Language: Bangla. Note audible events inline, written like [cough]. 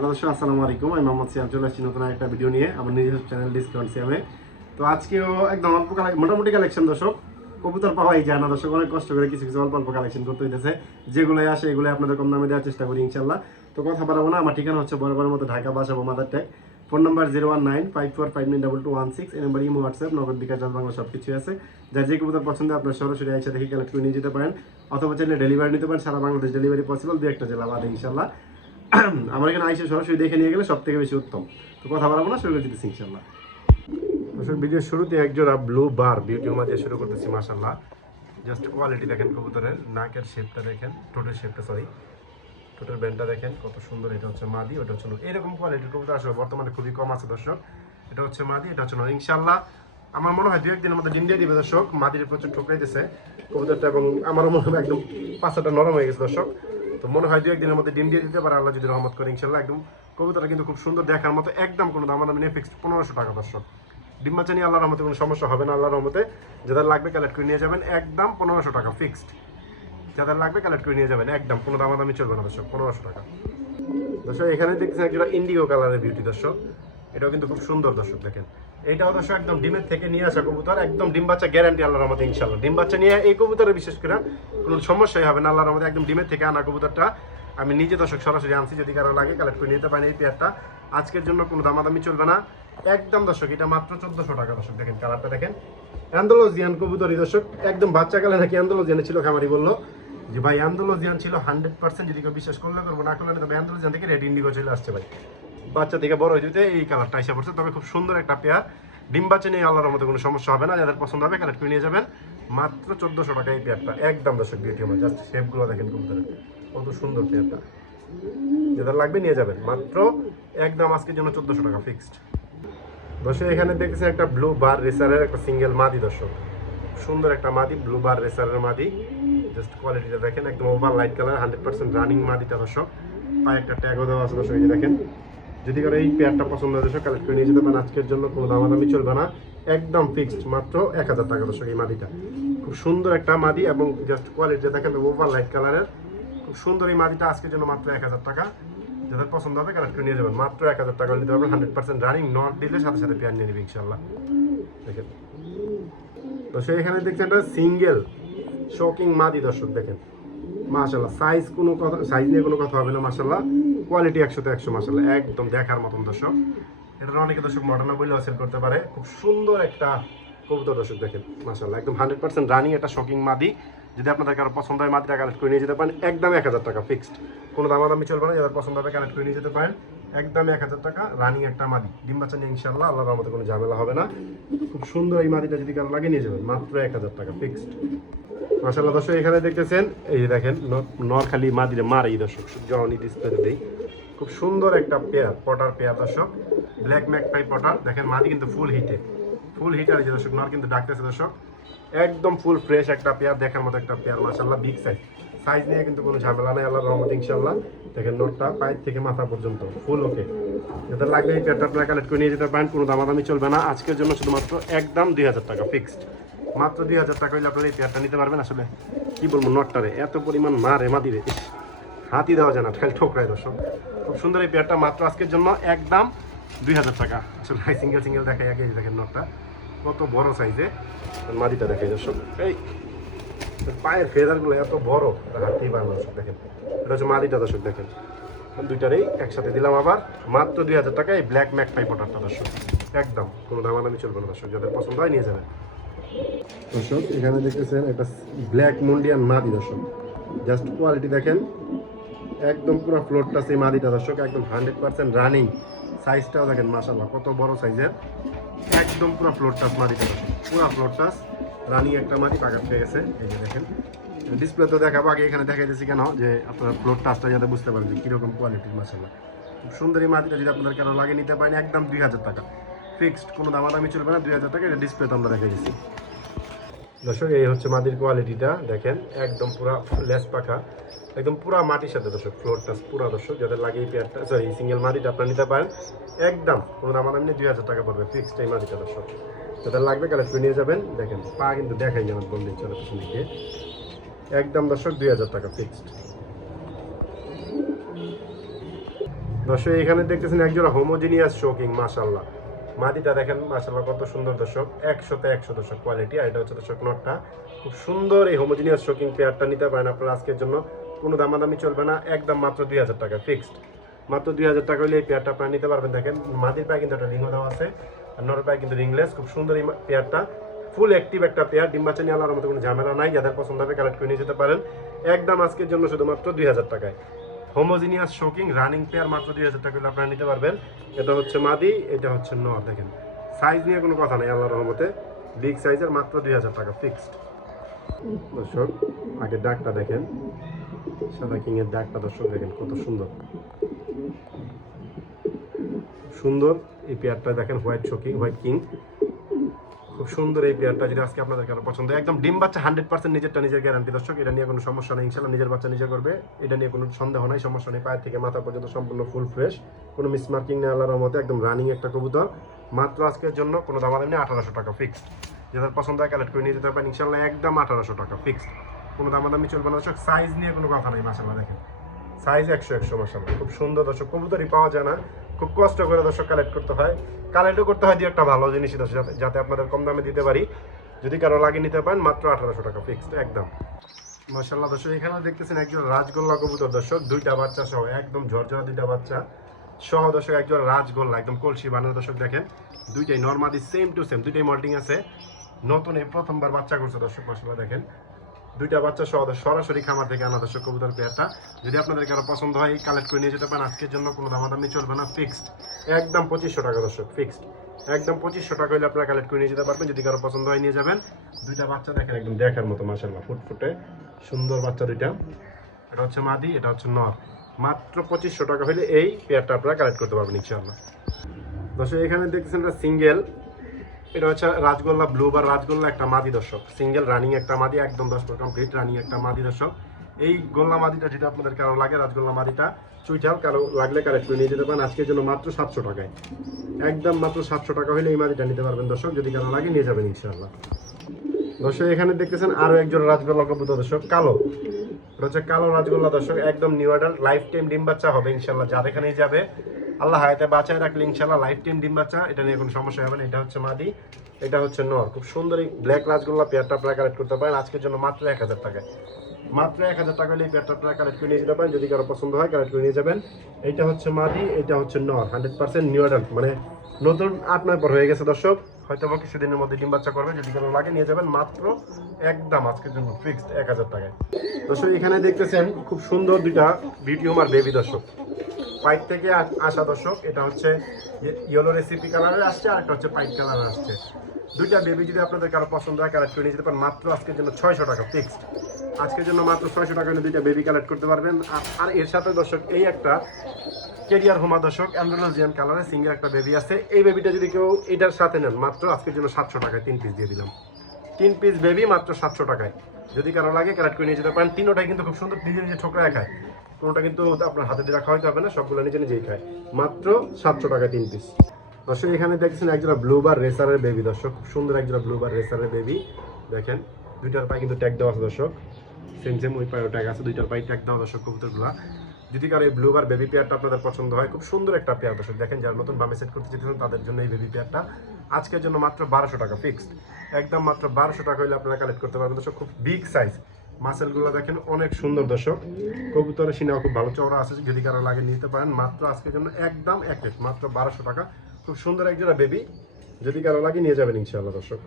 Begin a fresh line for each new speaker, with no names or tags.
হ্যালো দর্শক, আসসালামু আলাইকুম। আমি মোহাম্মদ সিয়াম চলে আসছি নতুন একটা ভিডিও নিয়ে আমার নিজস্ব চ্যানেল ডিসকাউন্ট সিয়ামে তো আজকেও একদম অল্প মোটামুটি কালেকশন দর্শক। কবুতর পাওয়াই যায় না দর্শক, অনেক কষ্ট করে কিছু কিছু অল্প অল্প কালেকশন করতে হইতেছে। যেগুলো আসে এগুলো আপনাদের কম দামে দেওয়ার চেষ্টা করি ইনশাল্লাহ তো কথা বাড়াবো না, আমার ঠিকানা হচ্ছে বরাবর মতো ঢাকা, বাসা বা মাদার tag. Phone number zero one nine five four five nine double two one six এই number imo, WhatsApp, Nagad bKash জল বাংলা সব কিছু আছে। যার যে কবুতর পছন্দ আপনার সরাসরি এসে দেখে কালেক্ট করে নিয়ে যেতে পারেন। অথবা চাইলে ডেলিভারি নিতে পারেন, সারা বাংলাদেশ ডেলিভারি পসিবল দু একটা জেলা বাদে ইনশাল্লাহ [clears throat] আমার এখানে আইসে সরাসরি দেখে নিয়ে গেলে সব থেকে বেশি উত্তম। তো কথা বলব না, শুরু করে দিতেছি ইনশাল্লাহ দর্শক, ভিডিওর শুরুতে একজোড়া ব্লু বার বিউটির মাঝে শুরু করতেছি মাসাল্লাহ জাস্ট কোয়ালিটি দেখেন কবুতরের, নাকের শেপটা দেখেন টোটের শেপটা সরি টোটাল ব্যান্ডটা দেখেন, কত সুন্দর, এটা হচ্ছে মাদি, ওটা হচ্ছে। এরকম কোয়ালিটির কবুতর আসলে বর্তমানে খুবই কম আছে, দর্শক। এটা হচ্ছে মাদি, এটা হচ্ছে। ইনশাল্লাহ আমার মনে হয় দু একদিনের মধ্যে ডিম দিয়ে দিবে, দর্শক। মাদির প্রচুর ঠোকরাই দিছে কবুতরটা, এবং আমারও মনে হয় একদম পাঁচটা নরম হয়ে গেছে, দর্শক। তো মনে হয় দু একদিনের মধ্যে ডিম দিয়ে দিতে পারে, আল্লাহ যদি রহমত করে ইনশাল্লাহ একদম কবুতরটা কিন্তু খুব সুন্দর দেখার মতো, একদম কোনো দাম দাম নিয়ে ফিক্সড পনেরোশো টাকা দর্শক ডিম বাচ্চা নিয়ে আল্লাহর রহমতে কোনো সমস্যা হবে না, আল্লাহর রহমতে। যাদের লাগবে কালেক্ট করে নিয়ে যাবেন, একদম পনেরোশো টাকা ফিক্সড যাদের লাগবে কালেক্ট করে নিয়ে যাবেন, একদম, কোনো দামাদামি চলবে না, দর্শক, পনেরোশো টাকা। দর্শক, এখানে দেখছেন একটা ইন্ডিগো কালারের বিউটি দর্শক। এটাও কিন্তু খুব সুন্দর, দর্শক, দেখেন। এটাও দর্শক একদম ডিমের থেকে নিয়ে আসা কবুতর, একদম ডিম বাচ্চা গ্যারান্টি আল্লাহর রহমতে ইনশাল্লাহ ডিম বাচ্চা নিয়ে এই কবুতরে বিশেষ করে কোনো সমস্যাই হবে না, আল্লাহর রহমতে একদম ডিমের থেকে আনা কবুতরটা আমি নিজে দর্শক সরাসরি আনছি, যদি কারও লাগে কালেক্ট করে নিতে পারেন এই পেয়ারটা আজকের জন্য কোনো দামাদামি চলবে না। একদম দর্শক, এটা মাত্র চোদ্দশো টাকা দর্শক, দেখেন কালারটা দেখেন। অ্যান্ডোলজিয়ান কবুতরই দর্শক, একদম বাচ্চা কালে নাকি অ্যান্ডোলজিয়ানে ছিল খামারি বলল যে, ভাই অ্যান্ডোলজিয়ান ছিল হান্ড্রেড পার্সেন্ট যদি কেউ বিশ্বাস করলে করব, না করলে তবে অ্যান্ডোলজিয়ান থেকে রেড ইন্ডিগো চলে আসছে ভাই। বাচ্চা থেকে বড় হয়ে যেতে এই কালারটা এসে পড়ছে। তবে খুব সুন্দর একটা পেয়ার। ডিম বাচ্চা নিয়ে আল্লাহর মতো কোনো সমস্যা হবে না। যাদের পছন্দ হবে কালেক্ট করে নিয়ে যাবেন। মাত্র চোদ্দশো টাকা এই পেয়ারটা। একদম দর্শক বিউটি আমার জাস্ট শেপগুলো দেখেন কবুতরের। কত সুন্দর পেয়ারটা। যাদের লাগবে নিয়ে যাবেন। মাত্র একদম আজকের জন্য চোদ্দশো টাকা ফিক্সড দর্শক, এখানে দেখতেছেন একটা ব্লু বার রেসারের একটা সিঙ্গেল মাদি দর্শক। সুন্দর একটা মাদি ব্লু বার রেসারের মাদি। জাস্ট কোয়ালিটিটা দেখেন, একদম over light colour hundred percent running মাদিটা দর্শক। পায়ে একটা ট্যাগও দেওয়া আছে দর্শক দেখেন। যদি করে এই পেয়ারটা পছন্দ হয় দর্শক কালেক্ট করে নিয়ে যেতে পারেন। আজকের জন্য কোনো দামাদামি চলবে না। একদম ফিক্সড মাত্র এক হাজার টাকা দর্শক, এই মাদিটা। খুব সুন্দর একটা মাদি এবং জাস্ট কোয়ালিটি দেখেন ওভার লাইট কালারের খুব সুন্দর এই মাদিটা আজকের জন্য মাত্র এক হাজার টাকা। যাদের পছন্দ হবে কালেক্ট করে নিয়ে যাবেন। মাত্র এক হাজার টাকা নিতে পারবেন হান্ড্রেড পার্সেন্ট রানিং নট দিলে সাথে সাথে পেয়ার নিয়ে নেবে ইনশাল্লাহ দেখেন। দর্শক, এখানে দেখছেন একটা সিঙ্গেল শোকিং মাদি দর্শক, দেখেন। মাশাল্লাহ সাইজ কোনো কথা সাইজ নিয়ে কোনো কথা হবে না মাশাল্লাহ কোয়ালিটি একশোতে একশো মাশাল্লাহ একদম দেখার মতন দর্শক। এটা অনেকে দর্শক মডার্না বইলেও সেল করতে পারে। খুব সুন্দর একটা কবুতর দর্শক দেখেন মাশাল্লাহ একদম হান্ড্রেড পার্সেন্ট রানিং, একটা শকিং মাদি। যদি আপনাদের কারও পছন্দ হয় মাদিটা কালেক্ট করে নিয়ে যেতে পারেন, একদম এক হাজার টাকা ফিক্সড কোনো দামাদামি চলবে না, যাদের পছন্দ হবে কালেক্ট করে নিয়ে যেতে পারেন। একদম এক হাজার টাকা রানিং একটা মাদি। ডিম বাচ্চা নিয়ে ইনশাল্লাহ আল্লাহর রহমতে কোনো ঝামেলা হবে না। খুব সুন্দর এই মাদিটা যদি কারও লাগে নিয়ে যাবেন, মাত্র এক হাজার টাকা ফিক্সড মাসাল্লাহ, দর্শক, এখানে দেখতেছেন, এই দেখেন নরখালি মাদিরে মার এই দর্শক জনি ডিসপ্লেতে দেই। খুব সুন্দর একটা পেয়ার, পটার পেয়ার দর্শক। ব্ল্যাক ম্যাক ম্যাকপাই পটার, দেখেন মাদি কিন্তু ফুল হিটে ফুল হিটার যে দর্শক নর কিন্তু ডাকতেছে দর্শক। একদম ফুল ফ্রেশ একটা পেয়ার, দেখার মতো একটা পেয়ার মাসাল্লাহ বিগ সাইজ সাইজ নিয়ে কিন্তু কোনো ঝামেলা নেই, আল্লাহর রহমত ইনশাল্লাহ দেখেন নোটটা পায়ের থেকে মাথা পর্যন্ত ফুল ওকে যাদের লাগবে এই পেয়ারটা আপনারা কালেক্ট করে নিয়ে যেতে পারেন, কোনো দামাদামি চলবে না। আজকের জন্য শুধুমাত্র একদম দুই হাজার টাকা ফিক্সড মাত্র দুই হাজার টাকা হলে আপনারা এই পেয়ারটা নিতে পারবেন। আসলে কি বলব নটটারে এত পরিমাণ মারে মাদিরে হাতি দেওয়া যায় না খালি ঠোকরায় দর্শক। খুব সুন্দর এই পেয়ারটা মাত্র আজকের জন্য একদম দুই হাজার টাকা। আসলে সিঙ্গেল সিঙ্গেল দেখাই আগে দেখেন নটটা কত বড় সাইজে মাদিটা দেখাই দর্শক। এই পায়ের ফেদারগুলো এত বড় হাতি না দর্শক, দেখেন। এটা হচ্ছে মাদিটা দর্শক, দেখেন। দুইটারই একসাথে দিলাম আবার। মাত্র দুই হাজার টাকা এই ব্ল্যাক ম্যাক পাই পটারটা দর্শক। একদম, কোনো দামাদামি চলবে না দর্শক, যাদের পছন্দ হয় নিয়ে যাবেন। দর্শক, এখানে দেখতেছেন একটা ব্ল্যাক মুন্ডিয়ান মাদি দর্শক। জাস্ট কোয়ালিটি দেখেন। একদম পুরো ফ্লোরটা সেই মাদিটা দর্শক, একদম হান্ড্রেড পার্সেন্ট রানিং সাইজটাও দেখেন মাসাল্লাহ কত বড় সাইজের একদম পুরো ফ্লোর টাস মাদিটা পুরো ফ্লোর টাস রানিং একটা মাদি পাকার পেয়ে গেছে। এই যে দেখেন ডিসপ্লে তো দেখাবো, আগে এখানে দেখাইতেছি কেন, যে আপনার ফ্লোর টাসটা যাতে বুঝতে পারেন যে কীরকম কোয়ালিটির মাসাল্লাহ খুব সুন্দর এই মাদিটা যদি আপনাদের কারও লাগে, নিতে পারেন, একদম দুই হাজার টাকা। ফিক্সড কোনো দামাদামি চলবে না, দুই হাজার টাকা, এটা ডিসপ্লে তো আমরা দেখাই দিচ্ছি দর্শক, এই হচ্ছে মাটির কোয়ালিটিটা দেখেন, একদম পুরা লেস পাখা একদম পুরা মাটির সাথে দর্শক ফ্লোরটা পুরা দর্শক, যাদের লাগে এই পেয়ারটা সরি সিঙ্গেল মাটিটা আপনারা নিতে পারেন। একদম, কোনো দাম দামি দুই হাজার টাকা পড়বে ফিক্সড এই মাটিটা দর্শক। যাদের লাগবে কালেক্ট নিয়ে যাবেন, দেখেন, পা কিন্তু দেখাই যেমন বললেন চলো পিছনে গিয়ে। একদম দর্শক, দুই হাজার টাকা ফিক্সড দর্শক, এখানে দেখতেছেন একজোড়া হোমোজিনিয়াস শোকিং মাশাল্লাহ মাদিটা দেখেন মাশাল্লাহ কত সুন্দর দর্শক, একশোতে একশো দর্শক কোয়ালিটি আর এটা হচ্ছে দর্শক নটটা খুব সুন্দর এই হোমোজিনিয়াস শোকিং পেয়ারটা নিতে পারেন আপনারা আজকের জন্য। কোনো দামাদামি চলবে না, একদম মাত্র দুই হাজার টাকা ফিক্সড মাত্র দুই হাজার টাকা হলে এই পেয়ারটা আপনারা নিতে পারবেন। দেখেন মাদির পায়ে কিন্তু একটা রিংও দেওয়া আছে, আর নরের পায়ে কিন্তু রিংলেস খুব সুন্দর এই পেয়ারটা ফুল অ্যাক্টিভ একটা পেয়ার ডিম্বাচা নিয়ে আলার মতো কোনো ঝামেলা নাই, যাদের পছন্দ হবে কালেক্ট করে নিয়ে যেতে পারেন। একদম আজকের জন্য শুধুমাত্র দুই হাজার টাকায়। হোমোজিনিয়াস শোকিং রানিং পেয়ার মাত্র দুই হাজার টাকা আপনারা নিতে পারবেন। এটা হচ্ছে মাদি, এটা হচ্ছে নর, দেখেন। সাইজ নিয়ে কোনো কথা নেই, আল্লাহর রহমতে। বিগ সাইজের মাত্র দুই হাজার টাকা ফিক্সড দর্শক, আগে ডাকটা দেখেন। সাদা কিং এর ডাকটা দর্শক দেখেন, কত সুন্দর। সুন্দর এই পেয়ারটা দেখেন, হোয়াইট শোকিং হোয়াইট কিং। খুব সুন্দর এই পেয়ারটা যদি আজকে আপনাদের কারও পছন্দ একদম ডিম বাচ্চা হান্ড্রেড পার্সেন্ট নিজেরটা নিজের গ্যারান্টি দর্শক, এটা নিয়ে কোনো সমস্যা নেই। ইনশাল্লাহ নিজের বাচ্চা নিজে করবে। এটা নিয়ে কোনো সন্দেহ নাই, সমস্যা নেই। পায়ের থেকে মাথা পর্যন্ত সম্পূর্ণ ফুল ফ্রেশ কোনো মিসমার্কিং নেই আল্লাহর মতো একদম রানিং একটা কবুতর। মাত্র আজকের জন্য কোনো দাম নেই, আঠারোশো টাকা ফিক্সড যাদের পছন্দ হয় কালেক্ট করে নিয়ে যেতে পারেন। ইনশাল্লাহ একদম আঠারোশো টাকা ফিক্সড কোনো দামাদামি চলবে না। দর্শক সাইজ নিয়ে কোনো কথা নেই মাসাল্লাহ দেখেন। সাইজ একশো একশো মাসাল্লাহ খুব সুন্দর দর্শক, কবুতরই পাওয়া যায় না। খুব কষ্ট করে দর্শক কালেক্ট করতে হয়। কালেক্টও করতে হয় যে একটা ভালো জিনিস দর্শক, যাতে যাতে আপনাদের কম দামে দিতে পারি। যদি কারও লাগে নিতে পারেন, মাত্র আঠারোশো টাকা ফিক্সড একদম। মাসাল্লাহ দর্শক এখানে দেখতেছেন একজন রাজগোল্লা কবুতর দর্শক, দুইটা বাচ্চা সহ, একদম ঝরঝরা দুইটা বাচ্চা সহ দর্শক, একজন রাজগোল্লা, একদম কলসি বানানো দর্শক দেখেন। দুইটাই নর্মালি সেম টু সেম দুইটাই মল্টিং আছে। নতুন এই প্রথমবার বাচ্চা করছে দর্শক মাসাল্লাহ দেখেন। দুইটা বাচ্চা সহ সরাসরি খামার থেকে আনা দর্শক কবুতর পেয়ারটা। যদি আপনাদের কারও পছন্দ হয় কালেক্ট করে নিয়ে যেতে পারেন। আজকের জন্য কোনো দামাদামি চলবে না। ফিক্সড একদম পঁচিশশো টাকা দর্শক ফিক্সড একদম পঁচিশশো টাকা হলে আপনারা কালেক্ট করে নিয়ে যেতে পারবেন। যদি কারও পছন্দ হয়, নিয়ে যাবেন। দুইটা বাচ্চা দেখেন, একদম দেখার মতো মাসাল্লাহ ফুটফুটে। সুন্দর বাচ্চা দুইটা। এটা হচ্ছে মাদি, এটা হচ্ছে নর। মাত্র পঁচিশশো টাকা হলে এই পেয়ারটা আপনারা কালেক্ট করতে পারবেন, ইনশাআল্লাহ। দর্শক, এখানে দেখতেছেন এটা সিঙ্গেল এটা হচ্ছে রাজগোল্লা ব্লু বা রাজগোল্লা একটা মাদি দর্শক। সিঙ্গেল রানিং একটা মাদি, একদম দশ পর কমপ্লিট রানিং একটা মাদি দর্শক। এই গোল্লা মাদিটা যেটা আপনাদের কারও লাগে, রাজগোল্লা মাদিটা চুইটাল কারও লাগলে কালেক্ট করে নিয়ে যেতে পারেন। আজকের জন্য মাত্র সাতশো টাকায়। একদম মাত্র সাতশো টাকা হলে এই মাদিটা নিতে পারবেন দর্শক। যদি কারও লাগে, নিয়ে যাবেন ইনশাআল্লাহ। দর্শক, এখানে দেখতেছেন আরও একজন রাজগোল্লা কবুতর দর্শক, কালো। হচ্ছে কালো রাজগোল্লা দর্শক, একদম নিউ অ্যাডাল্ট লাইফ টাইম ডিম বাচ্চা হবে ইনশাল্লাহ যার এখানেই যাবে আল্লাহ হায়াতে বাঁচায় রাখলে ইনশাল্লাহ লাইফ টাইম ডিম বাচ্চা, এটা নিয়ে কোনো সমস্যা হবে না, এটা হচ্ছে মাদি, এটা হচ্ছে নর খুব সুন্দর এই ব্ল্যাক রাজগোল্লা পেয়ারটা আপনারা কালেক্ট করতে পারেন, আজকের জন্য মাত্র এক হাজার টাকায়। মাত্র এক হাজার টাকা হলে এই পেয়ারটা আপনারা কালেক্ট করে নিয়ে যেতে পারেন, যদি কারও পছন্দ হয় কালেক্ট করে নিয়ে যাবেন। এইটা হচ্ছে মাদি, এটা হচ্ছে নর হান্ড্রেড পার্সেন্ট নিউ অ্যাডাল্ট মানে নতুন আট নয় পর হয়ে গেছে দর্শক। হয়তো বা কিছুদিনের মধ্যে ডিম বাচ্চা করবে, যদি কোনো লাগে নিয়ে যাবেন, মাত্র একদম আজকের জন্য ফিক্সড এক হাজার টাকায়। দর্শক, এখানে দেখতেছেন, খুব সুন্দর দুইটা ভিডিও হোমার বেবি দর্শক। পাইপ থেকে আসা দর্শক, এটা হচ্ছে ইয়েলো রেসিপি কালারের আসছে আর একটা হচ্ছে পাইপ কালার আসছে। দুইটা বেবি যদি আপনাদের কারও পছন্দ হয় কালেক্ট করে নিয়ে যেতে পারেন। মাত্র আজকের জন্য ছয়শো টাকা ফিক্সড আজকের জন্য মাত্র ছয়শো টাকা হলে দুইটা বেবি কালেক্ট করতে পারবেন। আর- এর সাথে দর্শক, এই একটা কেরিয়ার হোমা দর্শক অ্যান্ড্রোলজিয়ান কালারে সিঙ্গেল একটা বেবি আছে। এই বেবিটা যদি কেউ এটার সাথে নেন, মাত্র আজকের জন্য সাতশো টাকায় তিন পিস দিয়ে দিলাম। তিন পিস বেবি মাত্র সাতশো টাকায়। যদি কারও লাগে কালেক্ট করে নিয়ে যেতে পারেন। তিনোটাই কিন্তু খুব সুন্দর নিজে নিজে ঠোকরা খায় কোনোটা কিন্তু আপনার হাতে দিয়ে রাখা হয়তো হবে না, সবগুলো নিজে নিজেই খায়। মাত্র সাতশো টাকা তিন পিস দর্শক, এখানে দেখছেন একজোড়া ব্লু বার রেসারের বেবি দর্শক, খুব সুন্দর একজোড়া ব্লু বার রেসারের বেবি দেখেন, দুইটার পায়ে কিন্তু ট্যাগ দেওয়া আছে দর্শক। সেম সেম ওই পায়ে ট্যাগ আছে, দুইটার পায়ে ট্যাগ দেওয়া দর্শক কবুতরগুলা। যদি কারও এই ব্লু বার বেবি পেয়ারটা আপনাদের পছন্দ হয়, খুব সুন্দর একটা পেয়ার দর্শক। দেখেন, যারা নতুন বামে সেট করতে চাইতেছেন তাদের জন্য এই বেবি পেয়ারটা আজকের জন্য মাত্র বারোশো টাকা ফিক্সড একদম মাত্র বারোশো টাকা হলে আপনারা কালেক্ট করতে পারবেন দর্শক, খুব বিগ সাইজ মাসেলগুলো দেখেন অনেক সুন্দর দর্শক। কবুতরের সিনেমা খুব ভালো, চওড়া আছে, যদি কারও লাগে নিতে পারেন। মাত্র আজকের জন্য একদম এক মাত্র বারোশো টাকা। খুব সুন্দর একজোড়া বেবি যদি কারও লাগে নিয়ে যাবেন ইনশাআল্লাহ দর্শক।